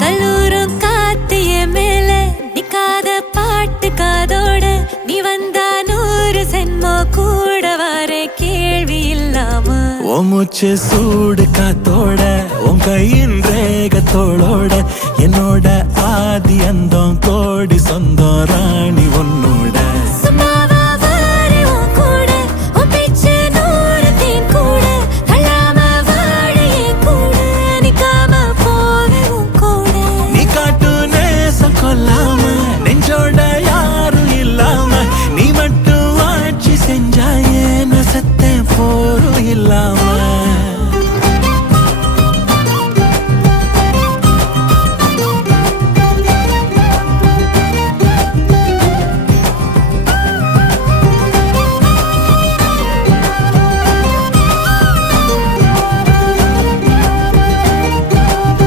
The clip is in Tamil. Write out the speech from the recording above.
கல்லூரும் காத்திய மேல நிக்காத பாட்டு காதோட நீ வந்தா 100 சென்மோ கூட வர கேள்வி இல்லாம மூச்சு சூடு காத்தோட உன் கையின் ரேகத்தோளோட என்னோட ஆதி அந்தம்